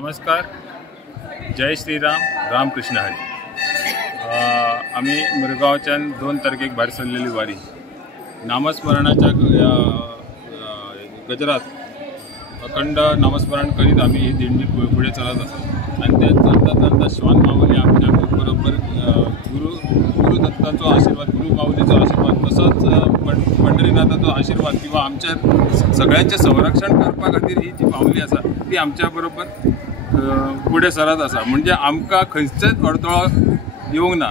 नमस्कार, जय श्रीराम, रामकृष्ण हरी। आम्ही मुरगावच्यान 2 तारखेक भायर सरलेली वारी नामस्मरणाच्या गजरात अखंड नामस्मरण करीत आम्ही ही दिंडी पुढे चलत असतो आणि त्या चलता श्वान माऊली आमच्या बरोबर गुरुदत्ताचो आशीर्वाद, गुरु माऊलीचो आशीर्वाद, तसोच पंढरीनाथाचो आशीर्वाद किंवा आमच्या सगळ्यांचे संरक्षण करपा खातीर ही जी माऊली आसा ती आमच्या बरोबर पुढे सरत आसा। म्हणजे आमकां खंयचेच अडथळो येवंक ना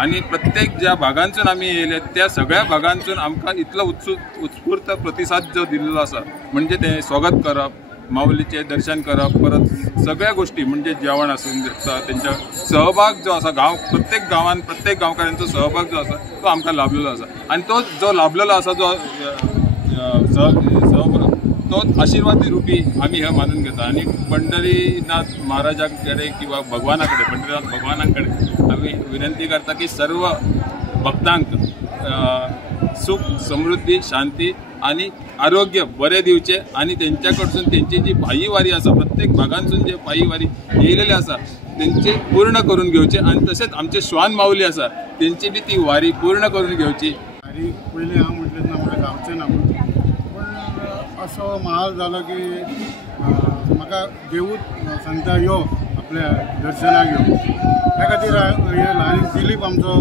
आणि प्रत्येक ज्या भागांसून आमी येयले त्या सगळ्या भागांसून आमकां इतलो उत्स्फूर्त प्रतिसाद जो दिल्लो आसा, म्हणजे ते स्वागत करप, माऊलीचे दर्शन करप, परत सगळ्या गोष्टी म्हणजे जेवण आसून त्यांचा सहभाग जो आसा प्रत्येक गांवांत प्रत्येक गांवकारांचो सहभाग जो आसा तो आमकां लाभलेलो आसा आणि तो जो लाभलेलो आसा जो सहभाग तोच आशीर्वादी रूपी आम्ही हे मानून घेता आणि पंढरीनाथ महाराजाकडे किंवा भगवानाकडे, पंढरीनाथ भगवानाकडे आम्ही विनंती करता की सर्व भक्तांक सुख, समृद्धी, शांती आणि आरोग्य बरे दिवचे आणि त्यांच्याकडसून त्यांची जी पायी वारी आसा, प्रत्येक भागांसून जे पायी वारी येयलेले आसा त्यांचे पूर्ण करून घेवचे आणि तसेच आमचे श्वान माऊली आसा त्यांची बी ती वारी पूर्ण करून घेवची। वारी पयलीं हांव म्हटलें ना म्हाका गांवचें ना असो माहोल जालो की म्हाका देवूच सांगता यो आपल्या दर्शनाक यो, त्या खातीर येयलो आनी दिलीप आमचो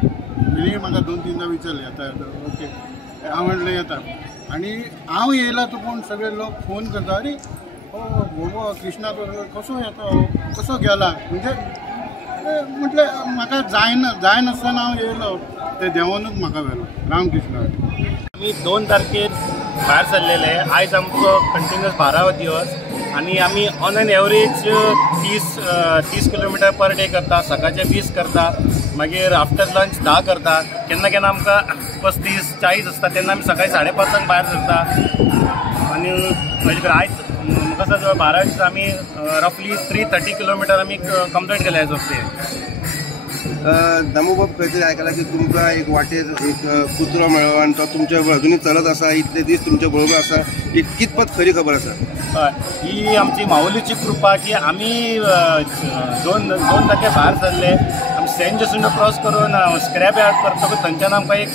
तेणी म्हाका 2-3दां विचारलें येता ओके, हांव म्हटलें येता आनी हांव येयला तो पूण सगळे लोक फोन करता, अरे बाबा कृष्णा कसो येतो, कसो गेला, म्हणजे म्हटलें म्हाका जायनासतना हांव येयलो, ते देवानूच म्हाका व्हेलो। रामकृष्ण। आम्ही 2 तारखेर भायर सरलेले, आयज आमचो कंटिन्युअस 12वा दिवस आणि आम्ही on an average 30 kilometre per day करता, सकाळचे 20 करता, मागीर आफ्टर लंच 10 करता, केन्ना केन्ना आमकां 35-40 आसता तेन्ना आमी सकाळी 5:30 भायर सरता आणि आयज म्हाका दिसता 12 दीस आमी रफली 330 किलोमीटर आमी कंप्लीट केले एज ऑफ डे। दामोबाब खंय तरी आयकलां की तुमकां एक वाटेर एक कुत्रो मेळ्ळो आनी तो तुमच्या अजुनूय चलत आसा, इतले दीस तुमच्या बरोबर आसा, ही कितपत खरी खबर आसा? हय, ही आमची माऊलीची कृपा की आमी 2 तारखे भायर सरले, आमी सेंट जेसुंडो क्रॉस करून स्क्रॅप यार्ड करतकच थंयच्यान आमकां एक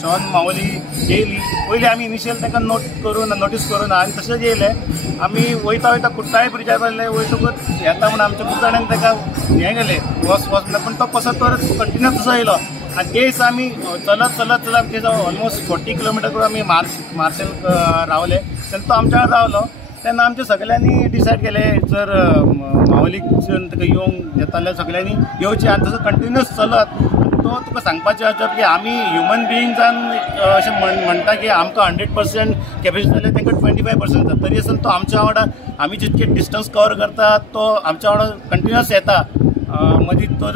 श्वान माऊली येयली। पयलीं आमी इनिशियल ताका नोटीस करून आनी तशेंच येयले, आमी वयता कुट्टाळे ब्रिजार वयले, वयतकूच येता म्हणून आमच्या कुट्टाळ्यान ताका हें गेले वच पूण तो कसो तर कंटिन्युअस तसो येयलो आनी ते दीस आमी चलत ते ऑलमोस्ट 40 किलोमीटर करून आमी मार्सेल रावले। तेन्ना तो आमच्या वांगडा रावलो, तेन्ना आमच्या सगळ्यांनी डिसायड केले जर माऊलीक ताका येवंक येता जाल्यार सगळ्यांनी येवचें आनी तसो कंटिन्युअस चलत। तो तुका सांगपाचें आसा की आमी ह्युमन बिईंग्सान अशें म्हणटा की आमकां 100% कॅपेसिटी जाल्यार तांकां 25% जाता, तरी आसतना तो आमच्या वांगडा आमी जितके डिस्टन्स कवर करता तो आमच्या वांगडा कंटिन्युअस येता। मदीं तो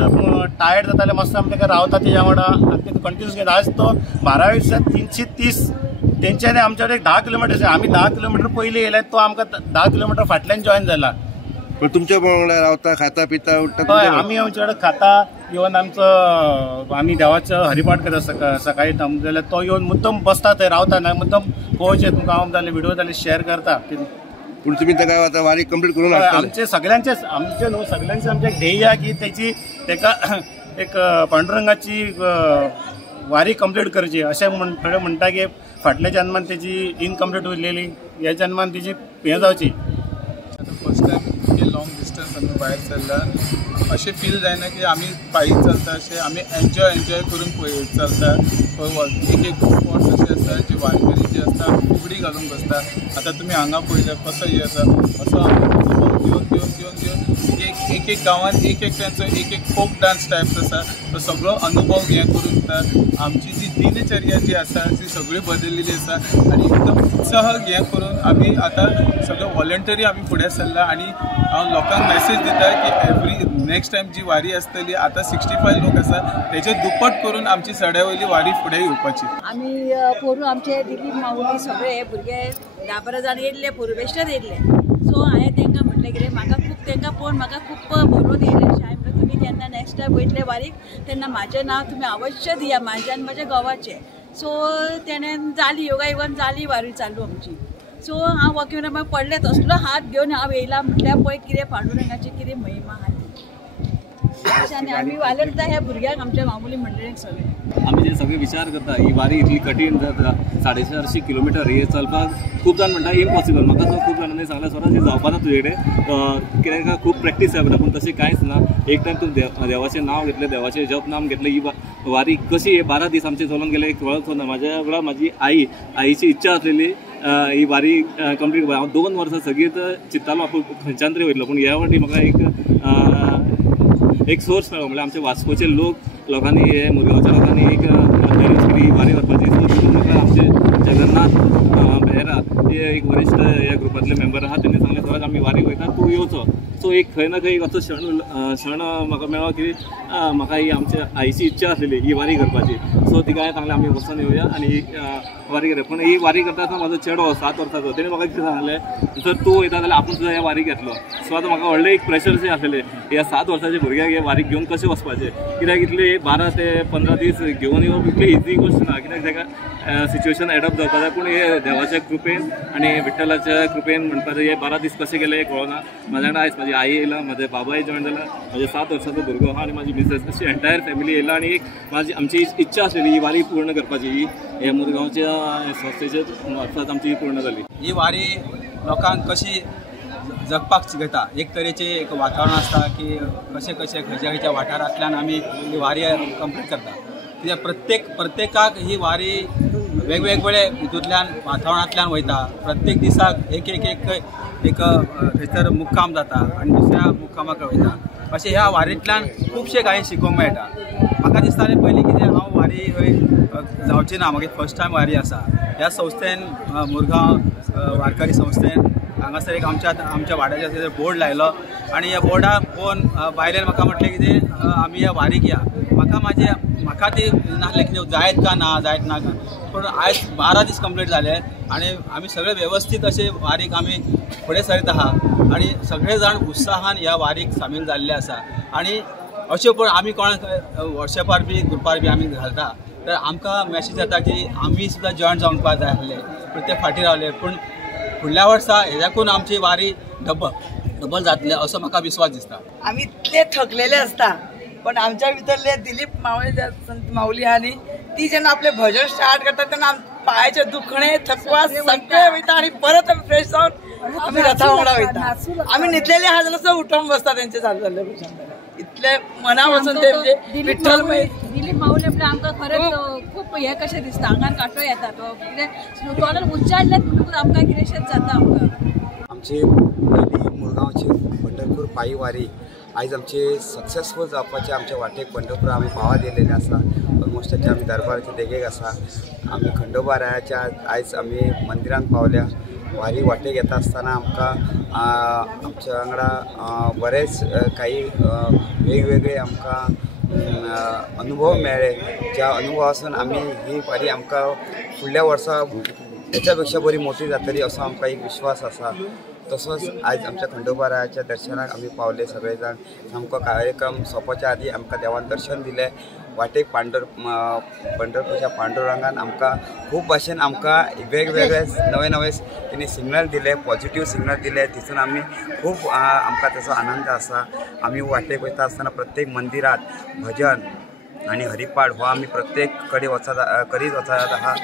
टायर्ड जाता जाल्यार मातसो आमी ताका रावता तेज्या वांगडा आनी ते कंटिन्युअस घेता। आयज तो 12 दिसांत 330 तेंच्यांनी आमच्या एक 10 किलोमीटर, आमी 10 किलोमीटर पयलीं येयले, तो आमकां 10 किलोमीटर फाटल्यान जॉइन जाला। पण तुमच्या वांगडा रावता, खाता पिता उठता? हय, आमी आमचे कडेन खाता, इवन आमी देवाचो हरिपाठ करता सकाळी जाल्यार तो येवन मुद्दम बसता थंय, रावता ना मुद्दम पळोवचें, तुमकां हांव जाल्यार व्हिडिओ जाल्यार शेअर करता। पूण तुमी ताका आतां वारी कंप्लीट करून आमचे सगळ्यांचे न्हू सगळ्यांचे आमचे ध्येय की ताका एक पांडुरंगाची वारी कंप्लीट करची अशें म्हणटा की फाटल्या जन्मान तेजी इनकम्प्लीट उरलेली, ह्या जन्मान तिची हें जावची। फर्स्ट टायम इतके लॉंग डिस्टन्स आमी भायर सरला अशें फील जायना की आमी पायी चलता, अशें आमी एन्जॉय करून चलता। एक स्पॉट्स अशे आसा जे वारकरी जे आसता फुगडी घालून बसता, आतां तुमी हांगा पळयल्यार कसो हे आसा, असो अनुभव घेवन एक गांवांत एक त्यांचो एक फोक डान्स टायप्स आसा, तो सगळो अनुभव हे करून आमची जी दिनचर्या जी आसा ती सगळी बदललेली आसा आनी एकदम उत्साह हे करून आमी आतां सगळो वॉलंटरी आमी फुडें सरला आनी हांव लोकांक मॅसेज दिता की नेक्स्ट टायम जी वारी आसतली आतां 65 लोक आसा तेचे दुप्पट करून आमची सड्या वयली वारी फुडें येवपाची। आमी पोरू आमचे दिलीप माऊली सगळे भुरगे 10-12 जाण येयल्ले, पूर्वेश्वर येयल्ले, सो हांवें तांकां म्हटलें कितें म्हाका खूब तांकां पळोवन म्हाका खूब बरोवन येयलें अशें। हांवें म्हटलें तुमी जेन्ना नेक्स्ट टायम वयतले वारीक तेन्ना म्हाजें नांव तुमी अवश्य दिया, म्हाजें आनी म्हज्या घोवाचें। सो तेणें जाली योगा इवन जाली वारी चालू आमची। सो हांव वॉकिंग पडले तसलो हात घेवन हांव येयला म्हटल्यार पळय कितें पांडुरंगाची कितें महिमा आहा ती आनी आमी वालयता ह्या भुरग्यांक आमच्या मामुली मंडळीक सगळे आमी जे सगळे विचार करता ही वारी इतली कठीण जाता 450 किलोमिटर हे चलपाक खूब जाण म्हणटा इम्पॉसिबल म्हाका तो खूब जाणांनी सांगलें स्वरा हें जावपाना तुजे कडेन कित्याक खूब प्रॅक्टीस जाय पडटा पूण तशें कांयच ना एक टायम तूं देवाचें नांव घेतलें देवाचें जप नाम घेतलें ही वारी कशी हे 12 दीस आमचे चलून गेले एक कळत ना म्हाज्या वांगडा म्हाजी आईची इच्छा आसलेली ही वारी कंप्लीट करपाक हांव 2 वर्सां सगळींच चिंत्तालो आपूण खंयच्यान तरी वयतलो पूण ह्या फावटी म्हाका एक सोर्स मेळ्ळो म्हणल्यार आमचे वास्कोचे लोकांनी हे मुरगांवच्या लोकांनी एक ही वारी व्हरपाची म्हाका आमचे जगन्नाथ बेहरा हे एक वरिश्ठ ह्या ग्रुपांतले मेंबर आहात त्यांनी सांगलें स्वराज आमी वारी वयता तूं येवचो सो एक खंय ना खंय असो क्षण म्हाका मेळ्ळो की म्हाका ही आमच्या आईची इच्छा आसलेली ही वारी करपाची सो तिका हांवें सांगलें आमी वचून येवया आनी ही वारी करया पूण ही वारी करता आसतना म्हाजो चेडो 7 वर्साचो तेणें म्हाका कितें सांगलें जर तूं वयता जाल्यार आपूण सुद्दां ह्या वारी घेतलो सो आतां म्हाका व्हडलें एक प्रेशरशें आसलेलें ह्या 7 वर्साच्या भुरग्याक हे वारीक घेवन कशें वचपाचें कित्याक इतले 12 ते 15 दीस घेवन येवप इतली इजी गोश्ट ना कित्याक ताका सिच्युएशन एडॉप्ट जावपा जाय पूण हे देवाच्या कृपेन आनी विठ्ठलाच्या कृपेन म्हणपाचें हे 12 दीस कशें गेले हें कळना म्हाज्या वांगडा आयज म्हाजी आई येयला म्हाजे बाबाय जॉयन जाला म्हाजे 7 वर्साचो भुरगो आहा आनी म्हाजी मिसेस अशी एंटायर फॅमिली येयला आनी एक आमची इच्छा आसलेली ही वारी पूर्ण करपाची ही हे मुरगांवच्या संस्थेचे मार्फत आमची पूर्ण जाली ही वारी लोकांक कशी जगपाक शिकयता एक तरेचें एक वातावरण आसता की कशें खंयच्या वाठारांतल्यान आमी ही वारी कंप्लीट करता कित्याक प्रत्येकाक ही वारी वेगवेगळे हितूंतल्यान वातावरणांतल्यान वयता प्रत्येक दिसाक एक थंयसर मुक्काम जाता आनी दुसऱ्या मुक्कामाक वयता अशें ह्या वारींतल्यान खुबशें कांय शिकोवंक मेळटा म्हाका दिसतालें पयलीं कितें हांव वारी जावची ना म्हागे फर्स्ट टायम वारी आसा ह्या संस्थेन मुरगांव वारकरी संस्थेन हांगासर एक आमच्या वाड्याच्या बोर्ड लायलो आनी ह्या बोर्डार पळोवन बायलेन म्हाका म्हटलें कितें आमी ह्या वारीक या म्हाका ती नासलें कितें जायत का ना पूण आयज 12 दीस कंप्लीट जाले आनी आमी सगळे वेवस्थीत अशे वारीक आमी फुडें सरीत आहा आनी सगळे जाण उत्साहान ह्या वारीक सामील जाल्ले आसा आनी अशें पळय आमी कोणाक वॉट्सॅपार बी ग्रुपार बी आमी घालता तर आमकां मॅसेज येता की आमी सुद्दां जॉयन जावपाक जाय आसले पूण ते फाटीं रावले पूण फुडल्या वर्सा हेज्याकून आमची वारी डबल जातले असो म्हाका विश्वास दिसता आमी इतले थकलेले आसता पण आमच्या भितरले दिलीप माऊली आनी ती जेन्ना आपले भजन स्टार्ट करता तेन्ना पायाचे दुखणे थकवा सगळे वयता आणि परत फ्रेश जावन आमी रथा वांगडा वयता आमी न्हिदलेले आहा जाल्यार उठून बसता तेंचे चालू जाल्ले भजन इतले मना वचून ते म्हणजे विठ्ठल दिलीप माऊली म्हणजे आमकां खरेंच खूब हे कशें दिसता आंगार कांटो येता तो कितें तोंडान उच्चारलें म्हणून आमकां कितेंशें जाता आमकां आमची पहिली मुरगांवची पंढरपूर पायी वारी आयज आमची सक्सेसफूल जावपाचे आमच्या वाटेक पंढरपूर आमी पावत येयलेले आसा ऑलमोस्ट ताचे आमी दरबाराचे देगेक आसा आमी खंडोबा रायाच्या आयज आमी मंदिरांत पावल्या वारी वाटेक येता आसतना आमकां आमच्या वांगडा बरेच काही वेगवेगळे आमकां अनुभव मेळ्ळे ज्या अनुभवासून आमी ही वारी आमकां फुडल्या वर्सा हेच्या पेक्षा बरी मोठी जातली असो आमकां एक विश्वास आसा तसोच आयज आमच्या खंडोबा रायाच्या दर्शनाक आमी पावले सगळे जाण सामको कार्यक्रम सोंपच्या आदी आमकां देवान दर्शन दिलें वाटेक पंढरपूरच्या पांडुरंगान आमकां खूब भाशेन आमकां वेगवेगळे नवे तेणी सिग्नल दिले पॉझिटिव्ह सिग्नल दिले तितून आमी खूब आमकां ताचो आनंद आसा आमी वाटेक वयता आसतना प्रत्येक मंदिरांत भजन आनी हरिपाठ हो आमी प्रत्येक कडेन करीत वचत आहा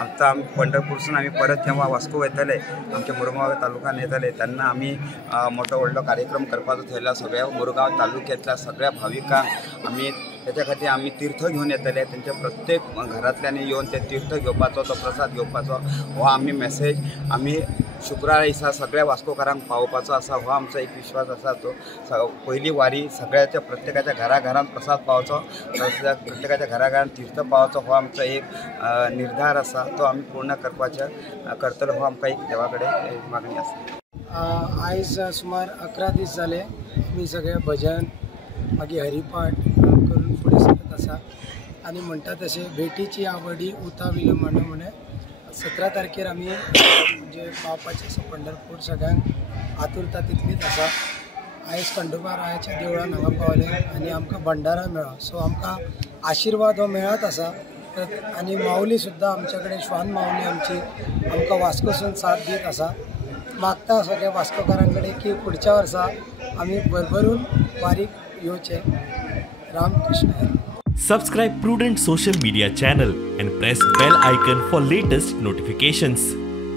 आमकां पंढरपूरसून आमी परत जेव्हा वास्को वयतले आमच्या मुरगांव तालुक्यान येतले तेन्ना आमी मोठो व्हडलो कार्यक्रम करपाचो थंयल्या सगळ्या मुरगांव तालुक्यांतल्या सगळ्या भाविकांक आमी त्याच्या खातीर आमी तीर्थ घेवन येतले तेंच्या प्रत्येक घरांतल्यानी येवन ते तीर्थ घेवपाचो तो प्रसाद घेवपाचो हो आमी मेसेज आमी शुक्रार दिसा सगळ्या वास्कोकारांक पावोवपाचो आसा हो आमचो एक विश्वास आसा तो पयली वारी सगळ्याच्या प्रत्येकाच्या घराघरांत प्रसाद पावचो प्रत्येकाच्या घराघरांत तीर्थ पावचो हो आमचो एक निर्धार आसा तो आमी पूर्ण करतलो हो आमकां एक देवा कडेन मागणी आसा आयज सुमार 11 दीस जाले आमी सगळे भजन मागीर हरिपाठ करून फुडें सरत आसा आनी म्हणटा तशें भेटीची आवडी उता विलंबना म्हणे 17 तारखेर आमी म्हणजे पावपाचें आसा पंढरपूर सगळ्यांक आतुरता तितलीच आसा आयज खंडोबा रायाच्या देवळान हांगा पावले आनी आमकां भंडारा मेळ्ळो सो आमकां आशिर्वाद हो मेळत आसा आणि माऊली सुद्धा आमच्याकडे श्वान माऊली आमची आमकां वास्कोसून साथ दीत आसा. मागता सगळ्या वास्कोकारांकडे की पुढच्या वर्सा आम्ही भरभरून वारीक येवचे. Ramakrishna. Subscribe Prudent social media channel and press bell icon for latest notifications.